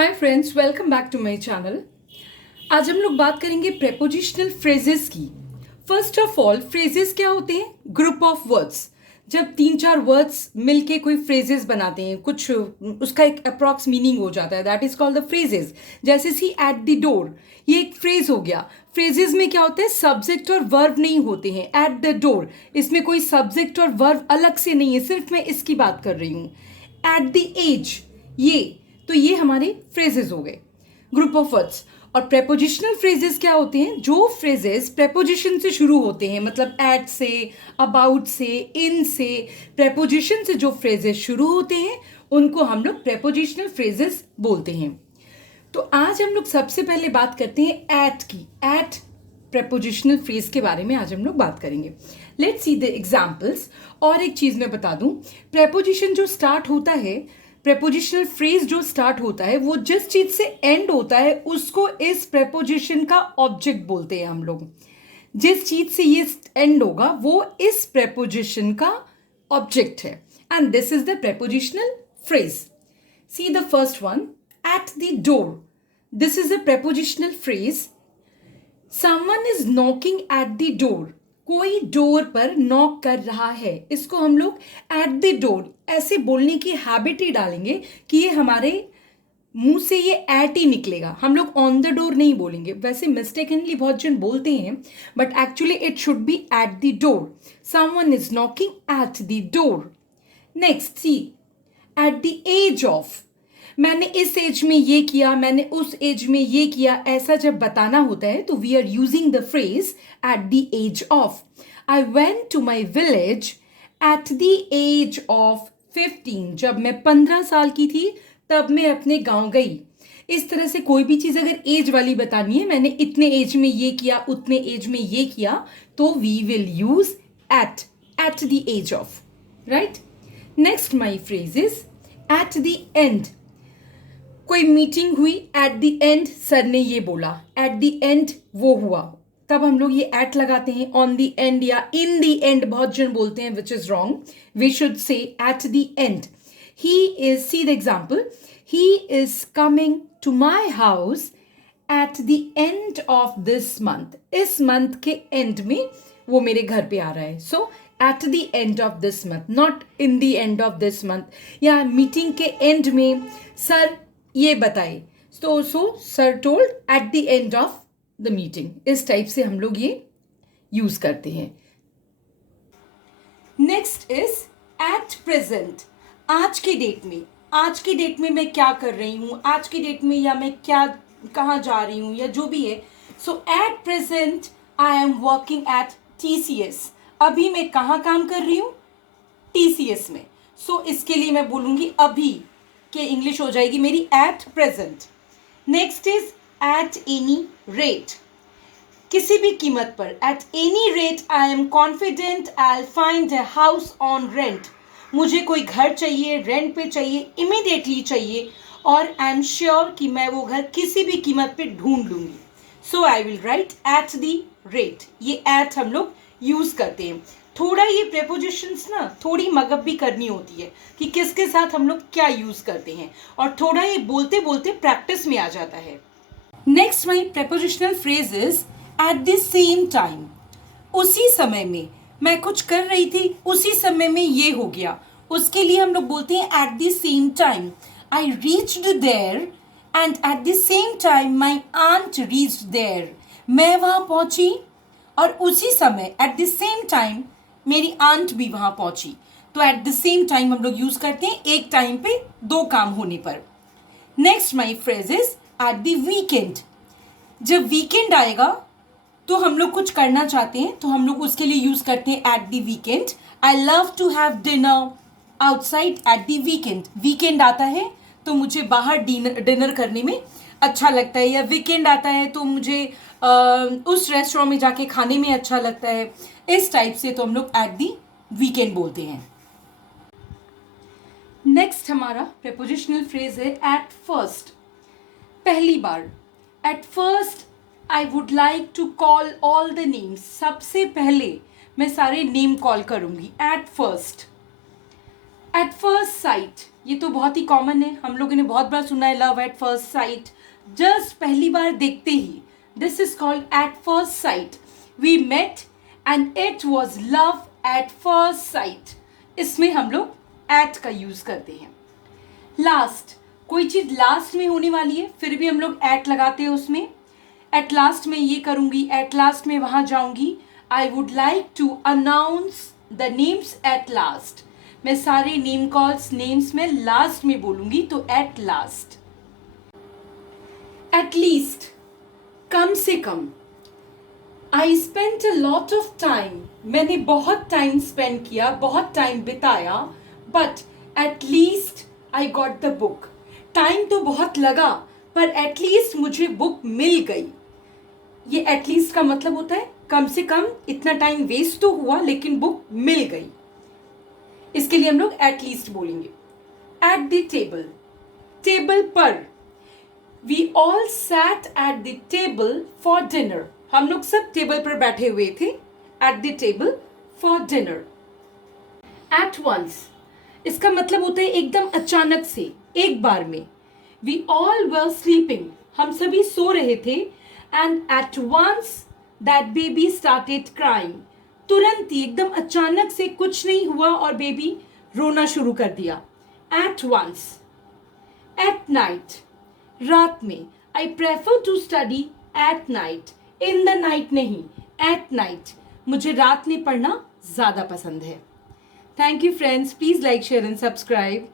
Hi friends, welcome back to my channel. आज हम लोग बात करेंगे प्रेपोजिशनल फ्रेजेस की। फर्स्ट ऑफ ऑल, फ्रेजेस क्या होते हैं? Group of words. जब तीन चार वर्ड्स मिलके कोई फ्रेजेस बनाते हैं, कुछ उसका एक अप्रॉक्स मीनिंग हो जाता है, that is called the phrases. जैसे सी एट द डोर, ये एक फ्रेज हो गया। फ्रेजेस में क्या होता है? सब्जेक्ट और वर्ब नहीं होते हैं। एट द डोर, इसमें कोई सब्जेक्ट और वर्ब अलग से नहीं है, सिर्फ मैं इसकी बात कर रही हूँ। एट द एज, ये हमारे फ्रेजेस हो गए, ग्रुप ऑफ वर्ड्स। और प्रेपोजिशनल फ्रेजेस क्या होते हैं? जो फ्रेजेस प्रेपोजिशन से शुरू होते हैं, मतलब एट से, अबाउट से, इन से, प्रेपोजिशन से जो फ्रेजेस शुरू होते हैं उनको हम लोग प्रेपोजिशनल फ्रेजेस बोलते हैं। तो आज हम लोग सबसे पहले बात करते हैं एट की। एट प्रेपोजिशनल फ्रेज के बारे में आज हम लोग बात करेंगे। Let's see the examples. और एक चीज मैं बता दूं, प्रेपोजिशन जो स्टार्ट होता है, प्रेपोजिशनल फ्रेज जो स्टार्ट होता है, वो जिस चीज से एंड होता है उसको इस प्रेपोजिशन का ऑब्जेक्ट बोलते हैं हम लोग। जिस चीज से ये एंड होगा वो इस प्रेपोजिशन का ऑब्जेक्ट है, and this is the prepositional phrase. See the first one, eight the door. This is a prepositional phrase. Someone is knocking at the door, कोई डोर पर नॉक कर रहा है। इसको हम लोग एट द डोर ऐसे बोलने की हैबिट ही डालेंगे कि ये हमारे मुंह से ये एट ही निकलेगा। हम लोग ऑन द डोर नहीं बोलेंगे, वैसे मिस्टेकनली बहुत जन बोलते हैं, but actually it should be at the door. Someone is knocking at the door. Next, see at the age of. मैंने इस एज में ये किया, मैंने उस एज में ये किया, ऐसा जब बताना होता है तो we are using the phrase at the age of. I went to my village at the age of 15। जब मैं 15 साल की थी तब मैं अपने गांव गई। इस तरह से कोई भी चीज अगर एज वाली बतानी है, मैंने इतने एज में ये किया, उतने एज में ये किया, तो we will use at the age of, right. Next my phrase is at the end. कोई मीटिंग हुई, एट द एंड सर ने ये बोला, एट द एंड वो हुआ, तब हम लोग ये एट लगाते हैं। ऑन द एंड या इन द एंड बहुत जन बोलते हैं, which is wrong. We should say at the end. He is, see the example, he is coming to my house at the end of this month. इस month के end में वो मेरे घर पे आ रहा है। So at the end of this month, not in the end of this month. या मीटिंग के एंड में सर ये बताए, तो sir told at the end of the meeting. इस टाइप से हम लोग ये यूज करते हैं। Next is at present. आज के डेट में, आज के डेट में मैं क्या कर रही हूं, आज के डेट में, या मैं क्या कहाँ जा रही हूं, या जो भी है। So at present I am working at TCS। अभी मैं कहाँ काम कर रही हूं? TCS में। सो इसके लिए मैं बोलूंगी अभी, कि इंग्लिश हो जाएगी मेरी at present. Next is at any rate. किसी भी कीमत पर, at any rate I am confident I find a house on rent. मुझे कोई घर चाहिए, रेंट पे चाहिए, इमीडिएटली चाहिए, और आई एम श्योर कि मैं वो घर किसी भी कीमत पे ढूंढ लूंगी। So I will write at the rate. ये एट हम लोग यूज करते हैं। थोड़ा ये प्रेपोजिशंस ना थोड़ी मगअप भी करनी होती है कि किसके साथ हम लोग क्या यूज करते हैं, और थोड़ा ये बोलते बोलते प्रैक्टिस में आ जाता है। Next my prepositional phrase is at the same time. उसी समय में, मैं कुछ कर रही थी, उसी समय में ये हो गया, उसके लिए हम लोग बोलते हैं at the same time. I reached there and at the same time my aunt reached there. मैं वहां पहुंची और उसी समय, एट द सेम टाइम, मेरी आंट भी वहां पहुंची। तो एट द सेम टाइम हम लोग यूज करते हैं एक टाइम पे दो काम होने पर। Next my phrase is at the weekend. जब वीकेंड आएगा तो हम लोग कुछ करना चाहते हैं, तो हम लोग उसके लिए यूज करते हैं at the weekend. I love to have dinner outside at the weekend. Weekend आता है तो मुझे बाहर डिनर करने में अच्छा लगता है, या वीकेंड आता है तो मुझे उस रेस्टोरेंट में जाके खाने में अच्छा लगता है। इस टाइप से तो हम लोग एट दी वीकेंड बोलते हैं। नेक्स्ट हमारा प्रेपोजिशनल फ्रेज है एट फर्स्ट। पहली बार, at first I would like to call all the names. सबसे पहले मैं सारे नेम कॉल करूंगी at first. At first sight, ये तो बहुत ही कॉमन है, हम लोगों ने बहुत बार सुना है, love at first sight, just पहली बार देखते ही. This is called at first sight. We met and it was love at first sight. इसमें हम लोग एट का यूज करते हैं. लास्ट, कोई चीज लास्ट में होने वाली है फिर भी हम लोग एट लगाते हैं उसमें. एट लास्ट में ये करूंगी, एट लास्ट में वहां जाऊंगी. I would like to announce the names at last. मैं सारे नेम कॉल्स नेम्स में लास्ट में बोलूंगी, तो एट लास्ट. एट लीस्ट, कम से कम. I spent a lot of time, मैंने बहुत टाइम स्पेंड किया, बहुत टाइम बिताया. But at least I got the book. Time तो बहुत लगा पर एटलीस्ट मुझे बुक मिल गई. ये एटलीस्ट का मतलब होता है कम से कम इतना टाइम वेस्ट तो हुआ लेकिन बुक मिल गई. इसके लिए हम लोग एटलीस्ट बोलेंगे. एट द टेबल, टेबल पर. We all sat at the table for dinner. हम लोग सब टेबल पर बैठे हुए थे. At the table for dinner. At once, इसका मतलब होता है एकदम अचानक से, एक बार में. वी ऑल वर स्लीपिंग, हम सभी सो रहे थे. And at once that baby started crying. तुरंत ही एकदम अचानक से कुछ नहीं हुआ और बेबी रोना शुरू कर दिया. Eight once. एट नाइट, रात में. I prefer to study at night. In the night नहीं, एट नाइट. मुझे रात में पढ़ना ज्यादा पसंद है. Thank you friends. Please like, share and subscribe.